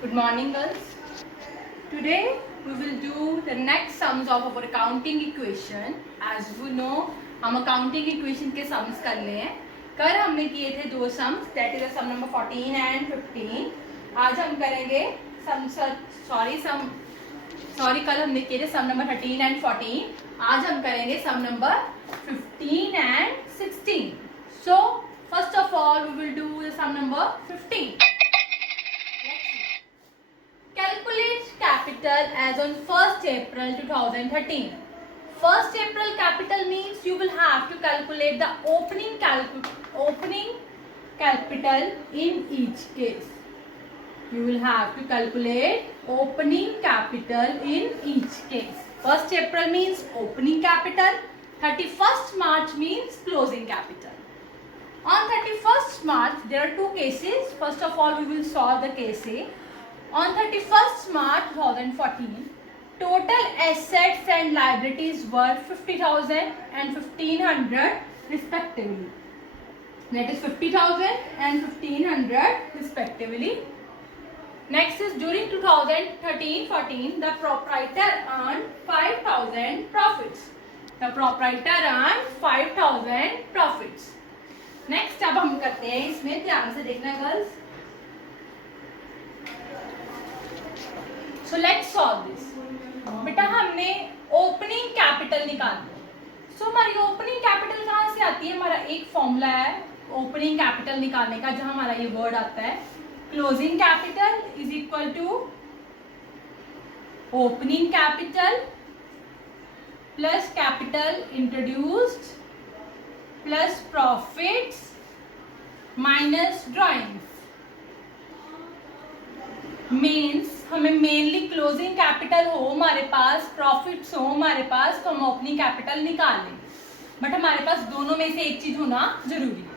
Good morning, girls. Today we will do the next sums of our accounting equation. As you know, हम accounting equation के sums कर लिए हैं. कल हमने किए थे दो sums, that is sum number 14 and 15. आज हम करेंगे कल हमने किए थे sum number 13 and 14. आज हम करेंगे sum number 15 and 16. So first of all we will do the sum number 15. Calculate capital as on 1st April 2013. 1st April capital means you will have to calculate the opening capital in each case. You will have to calculate opening capital in each case. 1st April means opening capital. 31st March means closing capital. On 31st March there are two cases. First of all we will solve the case A. On 31st March 2014, total assets and liabilities were 50,000 and 1,500 respectively. That is 50,000 and 1,500 respectively. Next is during 2013-14, the proprietor earned 5,000 profits. The proprietor earned 5,000 profits. Next अब हम करते हैं, इसमें ध्यान से देखना girls. So let's solve this. बेटा हमने ओपनिंग कैपिटल निकालना. So हमारी ओपनिंग कैपिटल कहाँ से आती है? हमारा एक फॉर्मूला है ओपनिंग कैपिटल निकालने का, जहां हमारा ये वर्ड आता है closing capital is equal to opening capital plus capital introduced plus profits minus drawings. Means हमें मेनली क्लोजिंग कैपिटल हो हमारे पास, प्रॉफिट्स हो हमारे पास, तो हम ओपनिंग कैपिटल निकाल लें. बट हमारे पास दोनों में से एक चीज होना जरूरी है.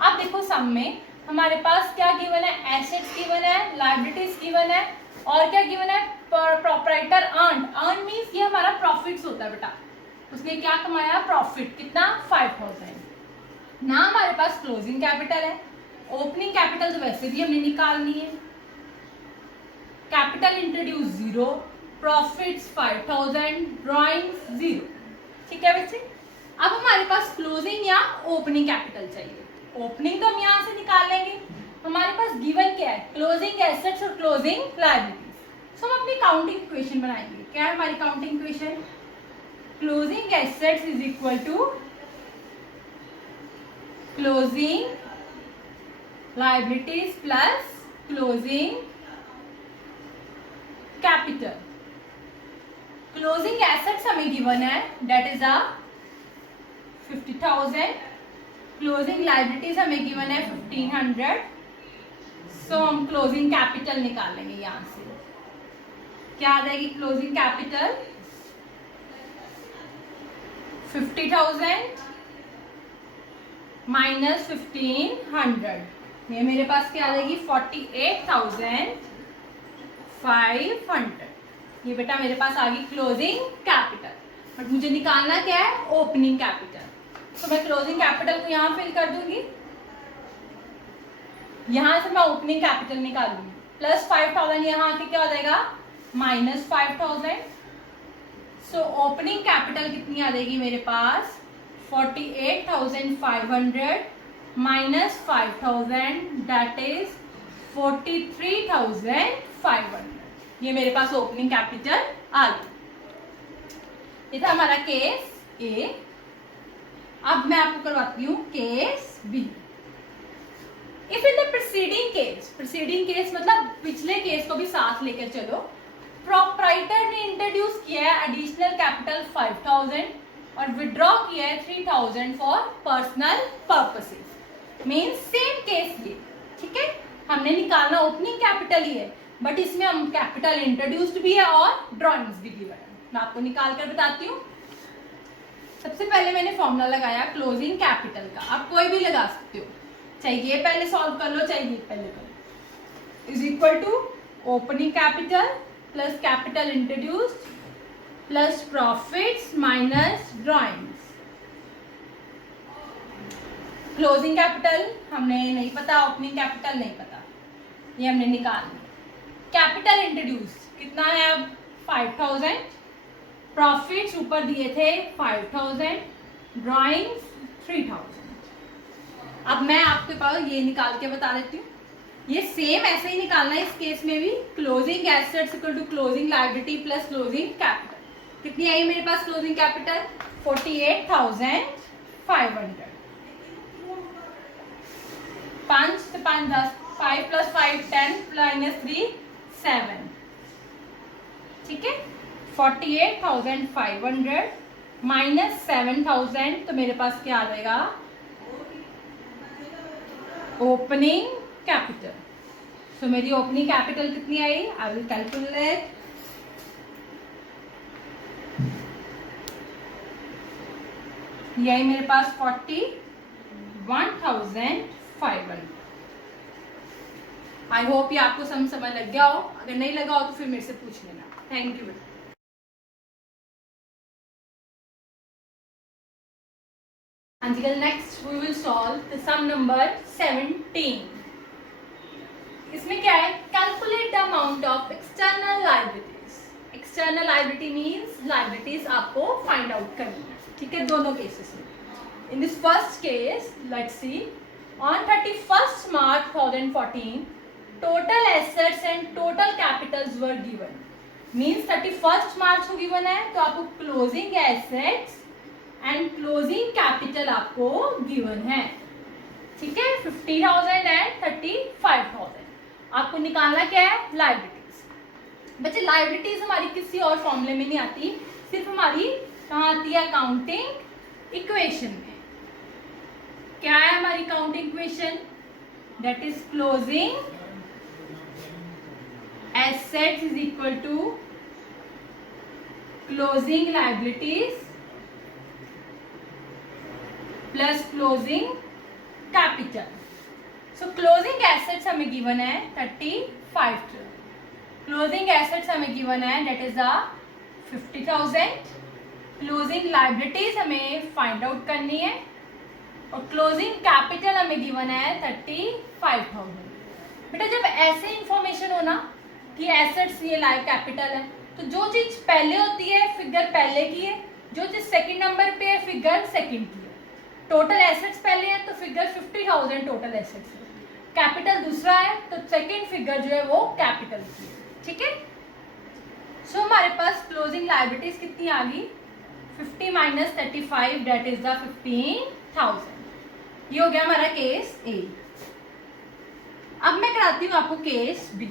अब देखो सम में हमारे पास क्या गिवन है? एसेट्स गिवन है, लायबिलिटीज गिवन है, और क्या गिवन है? प्रोप्राइटर अर्न मीन्स ये हमारा प्रॉफिट्स होता है बेटा. उसने क्या कमाया? प्रॉफिट. कितना? 5,000. ना हमारे पास क्लोजिंग कैपिटल है. ओपनिंग कैपिटल तो वैसे भी हमने निकालनी है. Capital introduce 0, profits 5,000, drawings 0. ठीक है बच्चे. अब हमारे पास क्लोजिंग या ओपनिंग कैपिटल चाहिए. ओपनिंग तो हम यहाँ से निकाल लेंगे. हमारे पास गिवन क्या है? क्लोजिंग एसेट्स और क्लोजिंग लायबिलिटीज. सो हम अपनी काउंटिंग इक्वेशन बनाएंगे. क्या है हमारी counting equation? Closing assets is equal to closing liabilities plus closing capital. Closing assets हमें गिवन है, दैट इज 50,000. क्लोजिंग लायबिलिटीज हमें गिवन है 1,500. सो हम क्लोजिंग कैपिटल निकालेंगे. यहां से क्या आ जाएगी? Closing capital 50,000 minus 1,500. ये मेरे पास क्या आ जाएगी? 48,500. ये बेटा मेरे पास आ गई क्लोजिंग कैपिटल. बट मुझे निकालना क्या है? Opening capital. तो मैं क्लोजिंग कैपिटल को यहां फिल कर दूंगी. यहां से मैं ओपनिंग कैपिटल निकालूंगी. प्लस 5,000 यहां आके क्या हो जाएगा? माइनस 5,000. सो ओपनिंग कैपिटल कितनी आ जाएगी मेरे पास? 48,500 माइनस 5,000, दैट इज 43,500. ये मेरे पास ओपनिंग कैपिटल आ गई. ये था हमारा केस ए. अब मैं आपको करवाती हूँ case B. If in the preceding case मतलब पिछले केस को भी साथ लेकर चलो. प्रोप्राइटर ने इंट्रोड्यूस किया है एडिशनल कैपिटल 5,000 और विड्रॉ किया है 3,000 for personal purposes. Means same case ये. ठीक है. हमने निकालना ओपनिंग कैपिटल ही है, बट इसमें हम कैपिटल इंट्रोड्यूस्ड भी है और ड्रॉइंग्स भी गिवन है. मैं आपको निकाल कर बताती हूँ. सबसे पहले मैंने फॉर्मूला लगाया क्लोजिंग कैपिटल का. आप कोई भी लगा सकते हो, चाहे ये पहले सॉल्व कर लो चाहे ये पहले कर लो. Is equal to opening capital plus capital introduced plus profits minus drawings. Closing capital हमने नहीं पता, ओपनिंग कैपिटल नहीं पता, ये हमने निकाल लिया. कैपिटल इंट्रोड्यूस कितना है अब 5000, प्रॉफिट्स ऊपर दिए थे 5000, ड्राइंग्स 3000। अब मैं आपके पास ये निकाल के बता देती हूँ, ये सेम ऐसे ही निकालना है इस केस में भी। Closing assets equal to closing liability plus closing capital. कितनी आई मेरे पास क्लोजिंग कैपिटल 48,500। 5 से 5 10, 5 प्लस 5 10 माइनस 3 7, ठीक है। 48,500 माइनस 7,000, तो मेरे पास क्या आ जाएगा ओपनिंग कैपिटल। सो मेरी ओपनिंग कैपिटल कितनी आई, आई विल कैलकुलेट। ये आई मेरे पास 41,500। आई होप ये आपको समझ लग गया हो, अगर नहीं लगा हो तो फिर मेरे से पूछ लेना। Thank you. हाँ जी, next we will solve the sum number 17। इसमें क्या है, calculate the amount of external liabilities. External liability means liabilities आपको फाइंड आउट करनी है, ठीक है, दोनों केसेस में। In this first case let's see, on 31st March 2014 total assets and total capitals were given. Means 31st March को given है, तो आपको closing assets and closing capital आपको गिवन है, ठीक है। 50,000 एंड 35,000। आपको निकालना क्या है, लायबिलिटीज। बच्चे लायबिलिटीज हमारी किसी और फॉर्मूले में नहीं आती, सिर्फ हमारी कहाँ आती है, अकाउंटिंग इक्वेशन में। क्या है हमारी accounting equation, that is closing assets is equal to closing liabilities plus closing capital. So closing assets हमें गिवन है 35। क्लोजिंग एसेट्स हमें गिवन है दैट इज 50,000। क्लोजिंग लायबिलिटीज हमें फाइंड आउट करनी है और क्लोजिंग कैपिटल हमें गिवन है 35,000। बेटा जब ऐसे इंफॉर्मेशन हो ना कि एसेट्स ये लाइव कैपिटल है, तो जो चीज पहले होती है फिगर पहले की है, जो चीज सेकंड नंबर पे है फिगर सेकंड की है। टोटल एसेट्स पहले है तो फिगर 50,000 टोटल एसेट्स है, कैपिटल दूसरा है तो सेकंड फिगर जो है वो कैपिटल की है, ठीक है। सो हमारे पास क्लोजिंग लायबिलिटीज कितनी आ गई, 50 माइनस 35 दैट इज द 15,000। ये हो गया हमारा केस ए। अब मैं कराती हूँ आपको केस बी।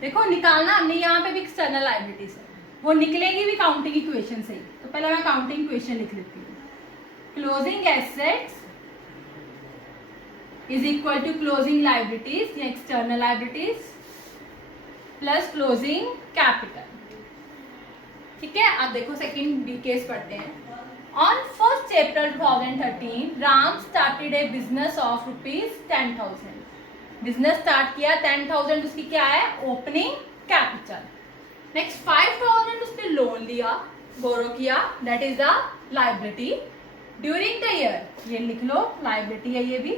देखो निकालना हमने यहाँ पे भी एक्सटर्नल लायबिलिटीज है, वो निकलेगी भी काउंटिंग इक्वेशन से ही। तो पहले मैं काउंटिंग इक्वेशन लिख लेती हूँ। Closing assets is equal to closing liabilities या external liabilities plus closing capital, ठीक है। अब देखो सेकंड बी केस पढ़ते हैं। On 1st April 2013 Ram started a business of ₹10,000। Business start किया 10,000, उसकी क्या है ओपनिंग कैपिटल। नेक्स्ट 5,000 उसने लोन लिया, बोरो किया, that is the liability. During the year, ये लिख लो लायबिलिटी है ये भी,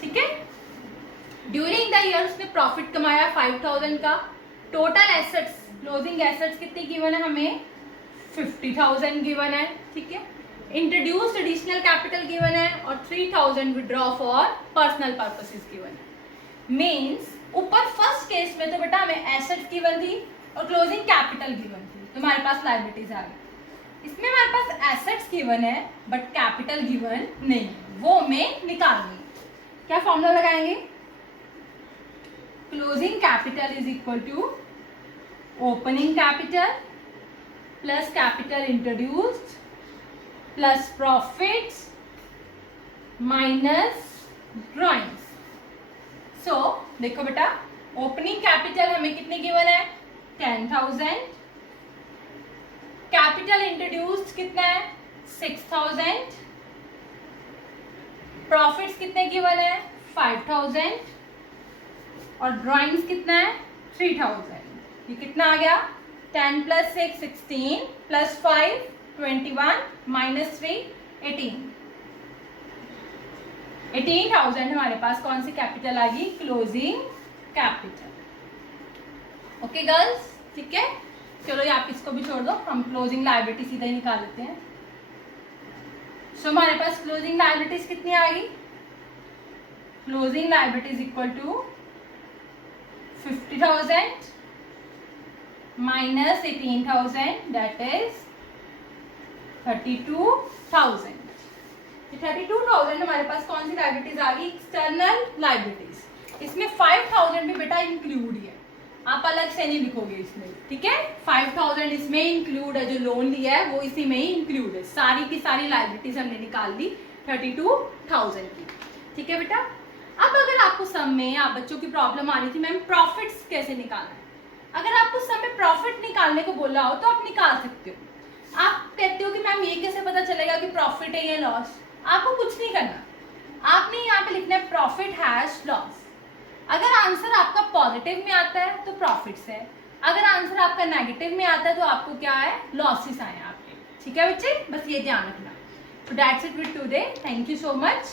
ठीक है। ड्यूरिंग द ईयर उसने प्रॉफिट कमाया 5,000 का। टोटल एसेट्स क्लोजिंग एसेट्स कितनी गिवन है हमें 50,000 गिवन है, ठीक है। इंट्रोड्यूस्ड एडिशनल कैपिटल गिवन है और 3,000 withdraw for personal purposes given है। मींस ऊपर फर्स्ट केस में तो बेटा हमें एसेट्स गिवन थी और क्लोजिंग कैपिटल गिवन थी, तो हमारे पास लायबिलिटीज आ गई। इसमें हमारे पास एसेट्स गिवन है बट कैपिटल गिवन नहीं, वो हमें निकालनी है। क्या फॉर्मूला लगाएंगे, closing capital is equal to opening capital plus capital introduced plus profits minus drawings. So देखो बेटा ओपनिंग कैपिटल हमें कितने गिवन है 10,000, कैपिटल इंट्रोड्यूस्ड कितना है 6,000, प्रॉफिट्स कितने गिवन है 5,000 और ड्रॉइंग्स कितना है 3,000। ये कितना आ गया 10 प्लस 6 16 प्लस 5 21 माइनस 3 18। 18,000 हमारे पास कौन सी कैपिटल आ गई क्लोजिंग कैपिटल, ओके गर्ल्स, ठीक है। चलो ये आप इसको भी छोड़ दो, हम क्लोजिंग लायबिलिटी सीधा ही निकाल लेते हैं। सो हमारे पास क्लोजिंग लायबिलिटीज कितनी आ गई? Closing liabilities equal to 50,000 minus 18,000 that is 32,000। 32,000 हमारे पास कौन सी लायबिलिटीज आ गई? External liabilities. इसमें 5,000 भी बेटा इंक्लूड है, आप अलग से नहीं लिखोगे इसमें, ठीक है। 5,000 इसमें इंक्लूड है, जो लोन लिया है वो इसी में ही इंक्लूड है। सारी की सारी लायबिलिटीज हमने निकाल दी 32,000 की, ठीक है बेटा। अब अगर आपको सम में आप बच्चों की प्रॉब्लम आ रही थी मैम प्रॉफिट्स कैसे निकालना है, अगर आपको सम में प्रॉफिट निकालने को बोला हो तो आप निकाल सकते हो। आप कहते हो कि मैम ये कैसे पता चलेगा कि प्रॉफिट है या लॉस? आपको कुछ नहीं करना, आपने यहाँ पे लिखना है प्रॉफिट हैश लॉस। अगर आंसर आपका पॉजिटिव में आता है तो प्रॉफिट्स है, अगर आंसर आपका नेगेटिव में आता है तो आपको क्या है? लॉसेस आए आपके, ठीक है बच्चे, बस ये ध्यान रखना। So that's it with today. Thank you so much.